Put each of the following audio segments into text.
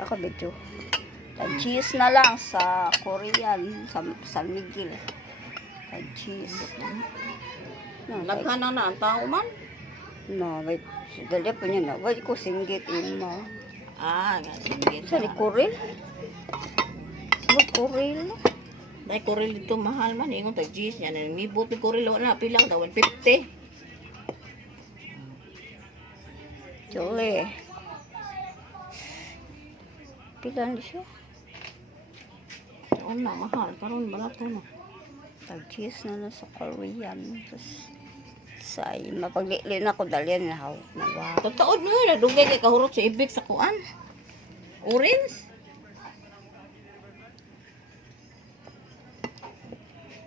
Ako medyo. Cheese na lang sa Korean, sa San Miguel. Cheese. No, Laghan na ang tao man. no, wait. Dali po niya na. Wait ko singgit ima. Nga sige. Sa ni Korel? Wag Korel. Dahil Corel dito mahal man. Ingon tag cheese yan. Mibot ni Corel. Wala pilang daw. 150. Jole. Pila na siya? Oo na, mahal. Karoon barato na. Cheese na lang sa Korean. Tapos, sa mapaglili na ko dalian na haw. Totoo mo yun. Nadugay kay kahurot sa ibig sa kuan. Orange.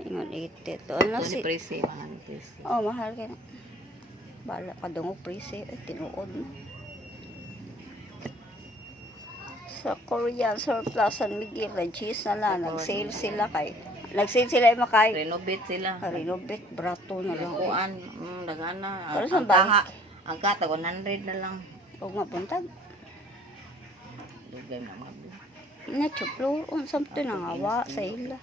Ingon ite. To ano Ito si... ni Presi. Mahal ni Presi. Oh, mahal ka na. Bala ka dungog prese. Tinuod mo. Sa Korean surplus San Miguel. Cheese na lang. Nag-sale sila kay... Nag-sale sila yung makay. Renovate sila. Renovate, brato na lang. Kuan. Dagana. Pero sa balik. Ang kata 100 na lang. Huwag mapuntag. Dugay na mga. Nachuplo. Unsam to nang awa sa ila.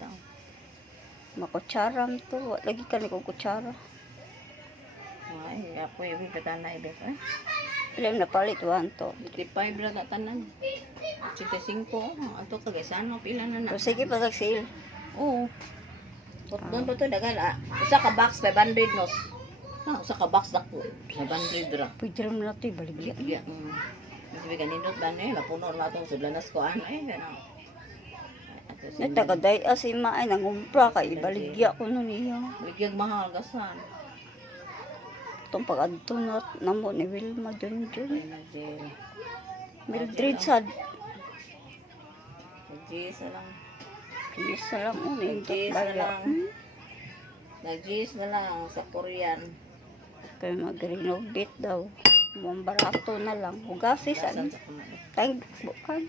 Makutsaram to. Lagi ka ni kong kutsara. Ay, ako yung katana ibig. Alam na palit. 1 to. 55 na katanan. 85. Ato kagasan. Pila na na. Pero sige pa sale. Oo. Doon pa ito, dagal usa ka box, 500 nos. Usa ka box dako, 500 ra. Pwede rin na ito ibaligya. Yeah. Sabi kanindot ba na napuno na itong sudlanas ko. Gano'n. Natagaday si ma ay nangumpra kay ibaligya ko nun niya. Ligyag mahal, gasan. Itong pag-adto na namo ni Wilma dun. Ay, Mildred sad. Nag-gis na lang. Please na lang mo. Nag-gis na lang. Nag-gis na lang sa Korean. Kaya mag-renovate daw. Muang barato na lang. Hugasis. Gasan sa kamay. Thank bukan.